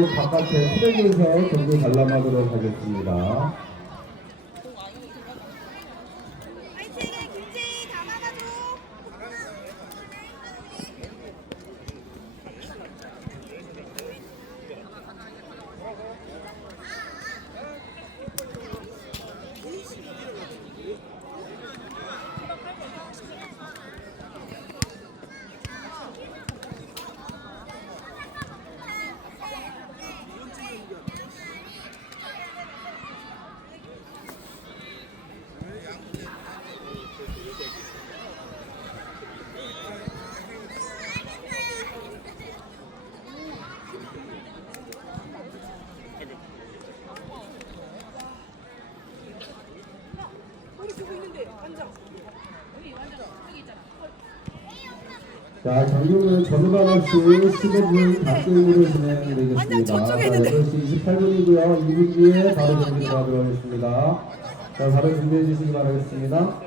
그 바깥에 트랙에서 경기 관람하도록 하겠습니다. 자, 경기는 전반 없이 15분 각경으로 진행되겠습니다. 자, 저쪽에 있는데. 8시 28분이고요. 2분 뒤에 바로 경기 들어가도록 하겠습니다. 자, 바로 준비해 주시기 바라겠습니다.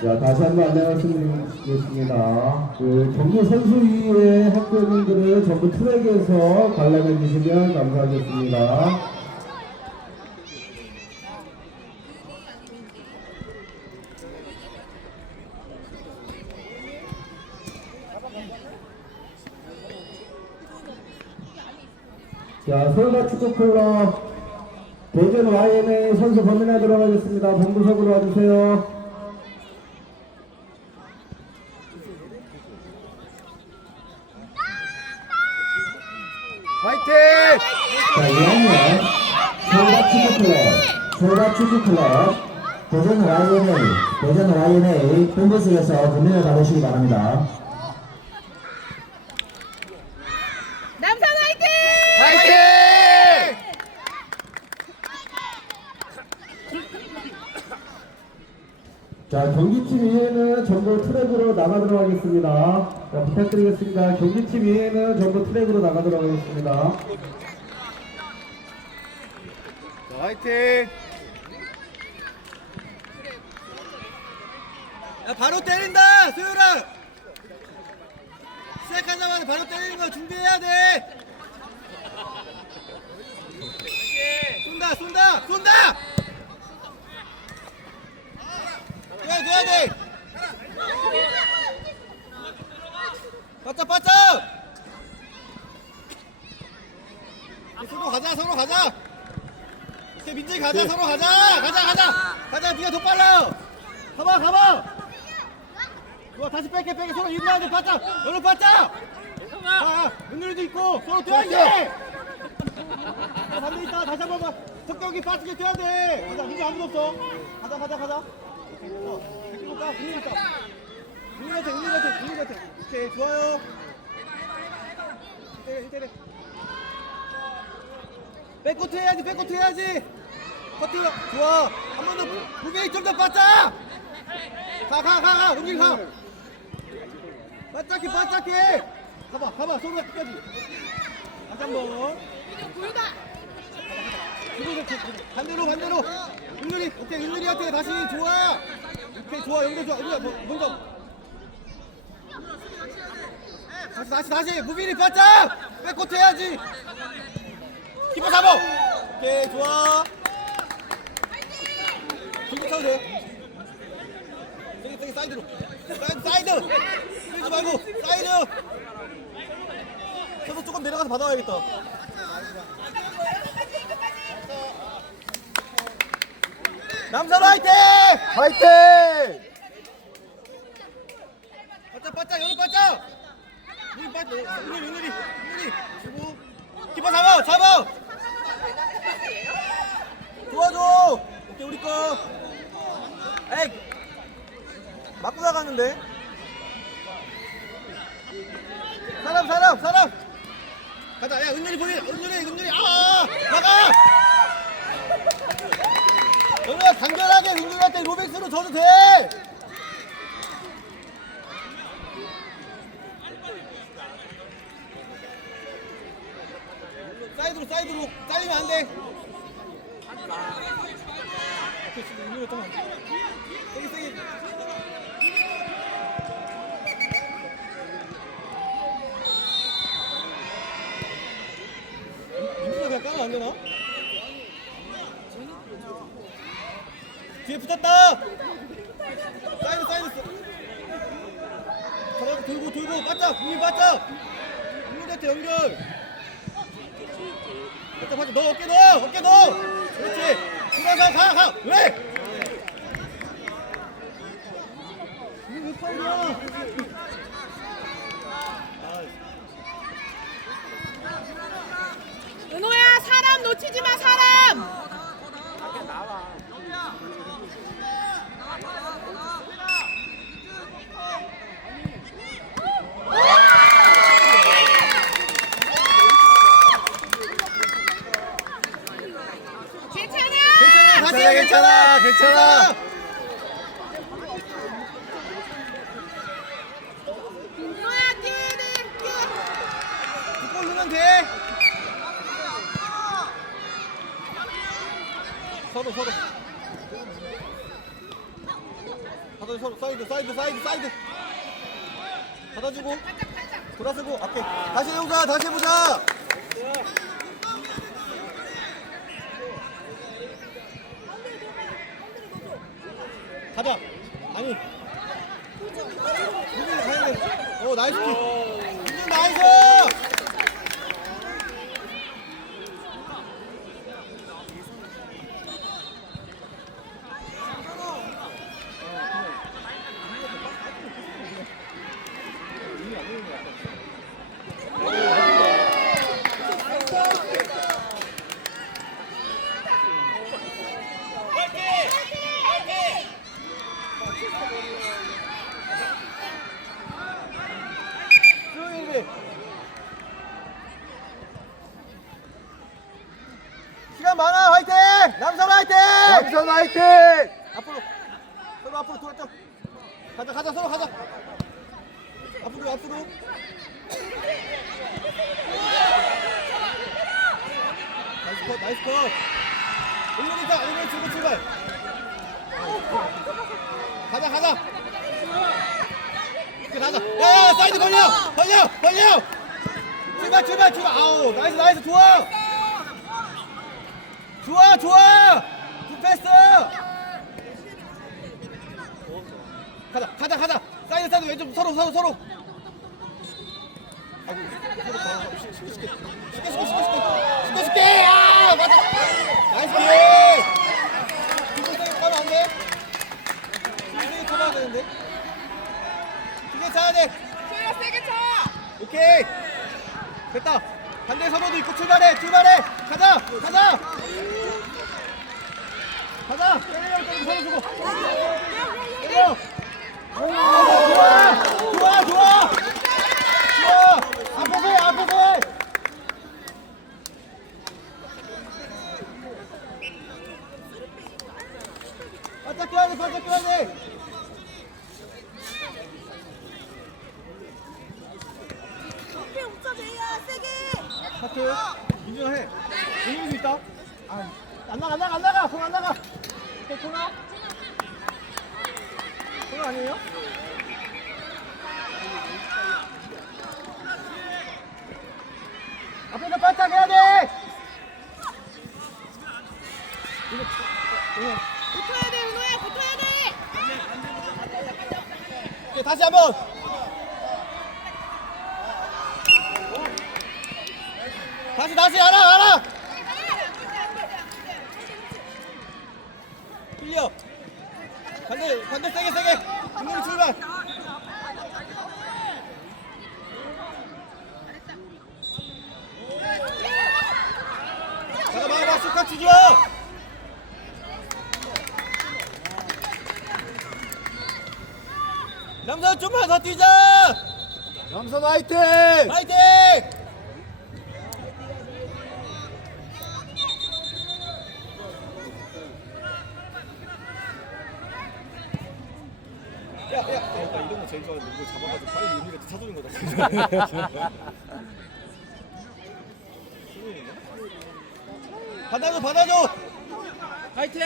자, 다시 한번 안내 말씀드리겠습니다. 그 경기 선수위의 학교민들을 전부 트랙에서 관람해 주시면 감사하겠습니다. 자, 서울과 축구클럽 대전 YMA 선수 범인하도록 하겠습니다. 본부석으로 와주세요. 화이팅! 자, 2학년 서울과 축구클럽, 서울과 축구클럽 대전 YMA, 대전 YMA 본부석에서 범인을 가보시기 바랍니다. 남산 화이팅! 화이팅! 자, 경기팀 이외에는 전부 트랙으로 나가도록 하겠습니다. 자, 부탁드리겠습니다. 경기팀 이외에는 전부 트랙으로 나가도록 하겠습니다. 자, 화이팅! 야, 바로 때린다! 소율아! 시작하자마자 바로 때리는 거 준비해야 돼! 쏜다, 쏜다, 쏜다! 돼, 돼야 돼! 바짝, 바짝! 서로 가자, 서로 가자! 오케이 민재 가자 서로 가자. 가자 가자. 가자 네가 더 빨라 가봐 가봐. 좋아 다시 뺄게 뺄게. 서로 일어나야 바짝 너는 바짝 아 은율이도 있고 서로 뛰어야지 아, 반대 있다. 다시 한번 봐. 석경이 빠지게 뛰어야 돼. 가자 민재 아무도 없어. 가자 가자 가자 어 백기로 까 은율이 있다 은율한테 은율한테 은율한테 오케이 좋아요 1대1 1대1 백코트 해야지 백코트 해야지 커트 좋아 한 번더 무게이 좀더 바짝 가가 가가 은길 가 바짝해 바짝해 가봐 가봐 서로 끝까지 다시 한번 그리고 그- 반대로 반대로 은율이 오케이 은율이한테 다시 좋아 오케이 좋아 연결 좋아 뭐- 먼저 다시 다시 다시 무빈이 바짝 백코트 해야지 키퍼 잡아! 오케이, 좋아. 길게 차도 돼. 저기, 저기, 사이드로. 사이드, 사이드! 끌지 말고, 사이드! 저도 조금 내려가서 받아와야겠다. 남산 화이팅! 화이팅! 바짝, 바짝, 여기 바짝! 여기 바짝, 은율이, 은율이, 은율이. 주고. 키퍼 잡아, 잡아! 도와줘! 오케이, 우리 거. 에이! 맞고 나갔는데? 사람, 사람, 사람! 가자, 야, 은율이 보내, 은율이, 은율이, 아! 나가! 간결하게 은근한테 로맥스로 줘도 돼! 사이드로 사이드로 잘리면 안 돼. 세게 세게. 민준아 그냥 까면 안 되나? 뒤에 붙었다. 사이드 사이드. 가다 돌고 돌고 바짝 국민 바짝. 국민한테 연결. 바짝 바짝 너 어깨 넣어 어깨 넣어. 그렇지. 들어가 가 가. 왜? 은호야 사람 놓치지 마 사람. 괜찮아. 괜찮아 괜찮아 괜찮아. 서로 서로. 받아 서로 사이드 사이드 사이드 사이드. 받아주고 돌아서고 앞에 다시 해보자 다시 해보자. 가자. 아니. 오 나이스 킥. 유빈 나이스. 수영이 시간 많아 화이팅 남선 화이팅 남선 화이팅 앞으로 서로 앞으로 돌았죠 가자 가자 서로 가자 앞으로 앞으로 컷 나이스 컷 1루니까 1루 출발 출발 가자 가자 가자. 야, 사이드 걸려! 걸려! 걸려! 출발, 출발, 출발! 아우, 나이스, 나이스, 좋아! 좋아, 좋아! 굿 패스! 가자, 가자, 가자! 사이드, 사이드, 왼쪽, 서로, 서로, 서로! 쉽게, 쉽게, 쉽게, 쉽게, 쉽게, 맞아! 나이스! 두분 세게 가면 안 돼? 두분 세게 쳐봐야 되는데? 두개 차야 돼! 소희야 세게 쳐. 오케이 됐다 반대 서로도 있고 출발해 출발해 가자 가자 가자 때려 좋아 좋아 좋아 좋아 앞에서 해 바짝 껴야 돼 바짝 껴야 돼 높이 훔쳐 제이야 세게. 하트. 민준아 해. 민준이 수 있다. 아, 안 나가 안 나가 안 나가. 손 안 나가. 코너 코너 아니에요? 앞에서 바짝 해야 돼. 이거 이거 붙어야 돼 은호야 붙어야 돼. 오케이, 다시 한번. 다시 다시 알아 알아 흘려. 반대 반대 세게 세게. 민준이 출발 잠깐 막아봐 슈카 치지 마 남자 좀만 더 뛰자 남선 화이팅! 화이팅! 야야 야, 나 이런 거 제일 좋아하는데 이거 잡아가지고 빨리 윤희가 찾아주는 거다. 진짜 받아줘 받아줘! 화이팅!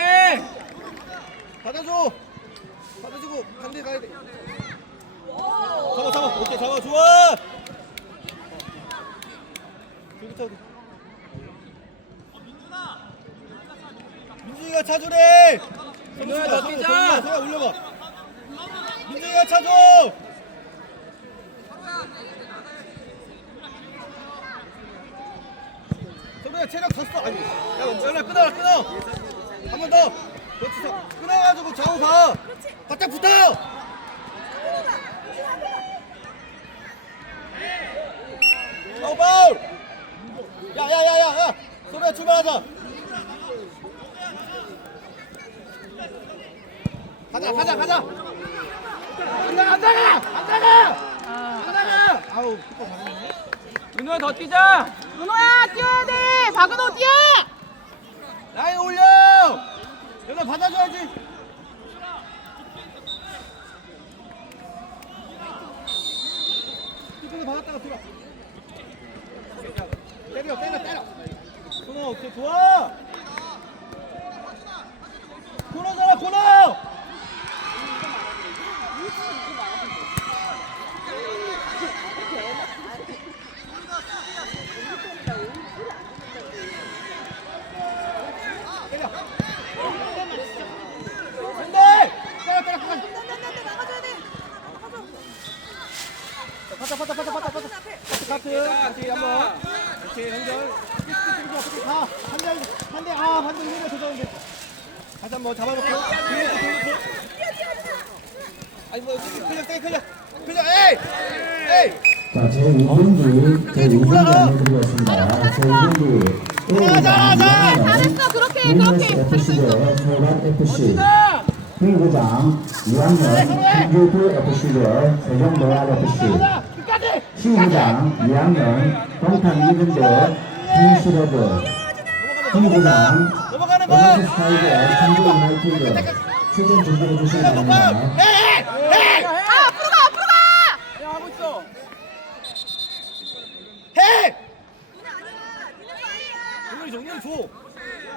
받아줘! 받아주고 반대 가야 돼 잡아 잡아 오케이 잡아 좋아 여기 타도 민주가 차주래. 민호야, 더 뛰자. 소야 올려봐. 민주가 차줘. 소야 체력 더 써. 아니, 야, 연락 끊어라 끊어. 한 번 더. 그렇지. 서- 끊어가지고 좌우 봐. 바짝 붙어. 좌우 파울. 야야야야 야. 소야 출발하자. 가자 가자 가자. 안 나가 안 나가 안 나가 안 나가 아우 키퍼 잘했네. 민호야 더 뛰자. 은호야 뛰어야 돼. 박은호 뛰어. 라인 올려. 연락 받아줘야지. 키퍼도 받았다가 들어 때려 때려 때려. 코너 오케이 좋아 코너 때려 안돼 때려 때려 가자 나가줘야 돼 파타 파타 파타 파타 파타 카트 카트 한번 오케이 연결 어떻게 가한대한대아 반대 힘을 조정인데 한번 잡아놓고. 뒤에서 돌리고 아니 뭐 클려 떼 클려 클려 에이! 에이! 자, 제5경기, 제5경기 안내드리겠습니다. 제5경기. 잘했어. 그렇게 그렇게 서울한 FC. 홍구장 2학년 김교부 FC대 세종노안 FC. 시구장 2학년 동탄 이근대 킹스로드. 홍구장 거 청주 유나이티드. 출전 준비해 주시기 바랍니다. 에이 아 앞으로 가 앞으로 가 야 하고 있어. 해! 줘, 연결이 줘.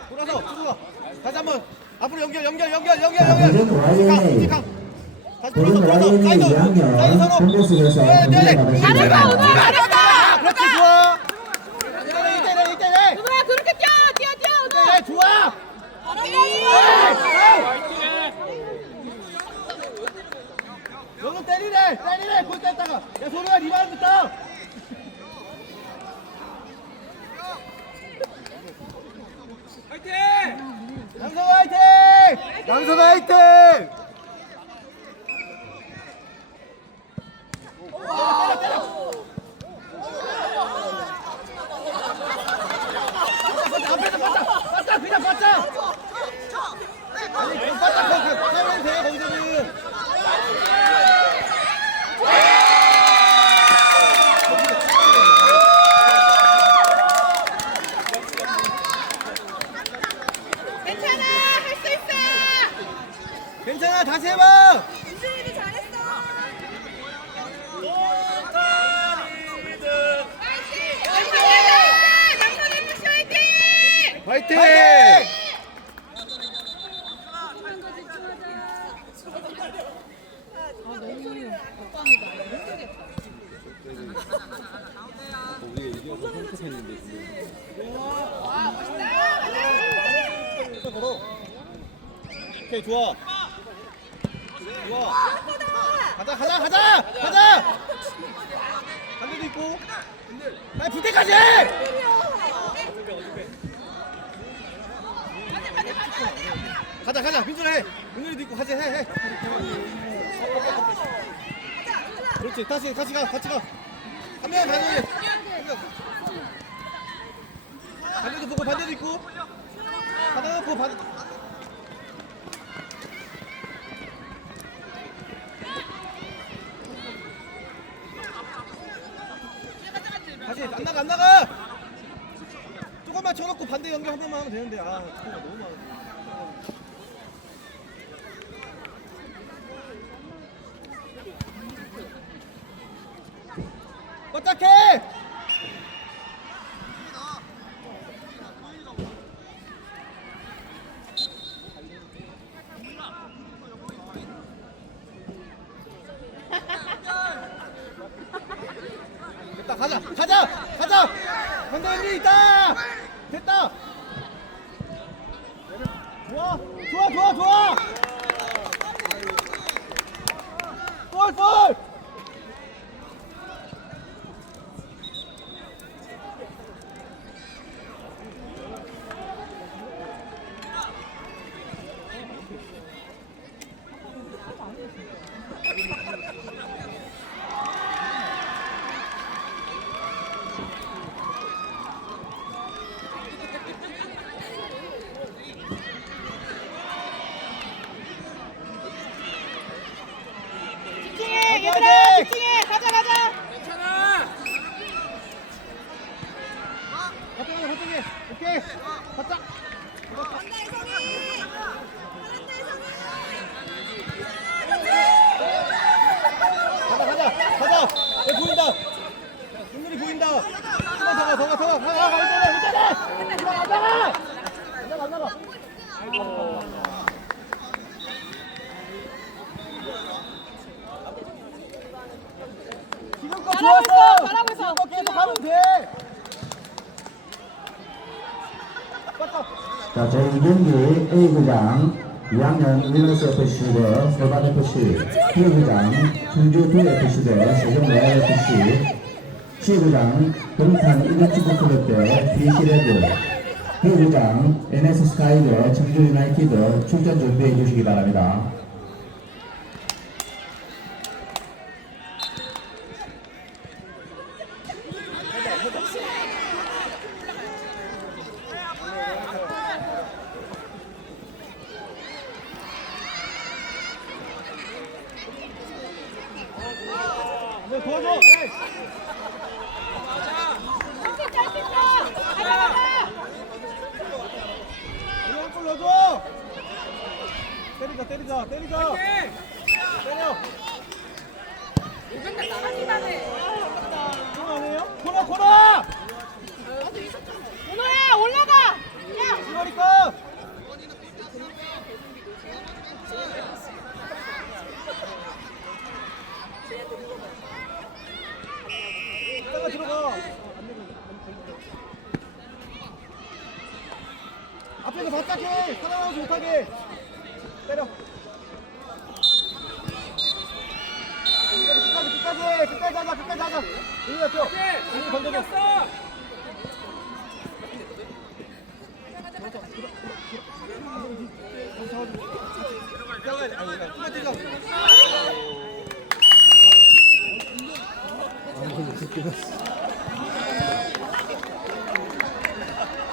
돌아서, 들어가. 다시 한 번. 앞으로 연결, 연결, 연결, 연결, 자, 연결. YNA. 강, 다시 돌아서, 돌아서. 사이드, 2학년 사이드 서로. 네, 네, 네. 잘했어 받으시기 은호야 바랍니다. 잘했어 그렇지, 좋아. 이때네, 이때네, 이때네. 은호야 그렇게 뛰어 뛰어 뛰어 은호 이때네, 좋아. 너는 때리래, 때리래. 골 뗐다가. 야, 소리야, 리바운드다. 화이팅! 양성 화이팅! 양성 화이팅! 때려, 때려. 앞에서 바짝, 바짝, 그냥 바짝. 아니, 그 바짝, 그, 그, 때리면 돼, 거기서는. 괜찮아 할 수 있어 괜찮아, 다시 해봐. 민준이도 잘했어 남산 FC 화이팅 화이팅! 걸어. 오케이 좋아. 좋아. 가자 가자 가자 가자. 반대도 있고. 아니 붙 때까지. 가자 가자 민준아 해. 민준이도 있고 같이 해 해. 그렇지 다시 같이 가 같이 가. 한명 반대. 반대도 보고 반대도 있고. 하나 보고 반. 다시 안 나가 안 나가. 조금만 쳐놓고 반대 연결 한 번만 하면 되는데 아 너무 많아. 뻗딱해! 됐다 가자 가자 가자 반대 연결 있다 됐다 좋아 좋아 좋아 골골 집중해 얘들아 집중해 가자 가자 괜찮아. 바짝 하자 바짝해 오케이. 바짝 간다 혜성이 잘한다 혜성이 가자 가자 가자 얘 보인다. 승률이 보인다. 한번 더가 더가 더가 가가 가 일단은 일단은 안 나가 안 나가 안 나가 지금껏 잘하고 좋았어 있어, 잘하고 있어. 계속 가면 돼 맞다 자, 저희 이경기 A구장 2학년 위너스 FC 대 서반 FC, B구장 충주 2 FC 대 세종로 FC, C구장 동탄 이너축구 클럽 대 BC레드, D구장 NS 스카이 대 청주 유나이티드 출전 준비해 주시기 바랍니다. 도와줘 한골 넣어줘 때리자 때리자 때리자. 때려 맨날 나가기만 해 코너? 코너 코너 문호야 올라가 야 이거리 거 이따가 들어가 앞에서 바짝해 살아나오지 못하게 때려 끝까지 끝까지 끝까지 하자 끝까지 하자 또 오케이. 우리 던져줘 돼. 아니, 뛰어.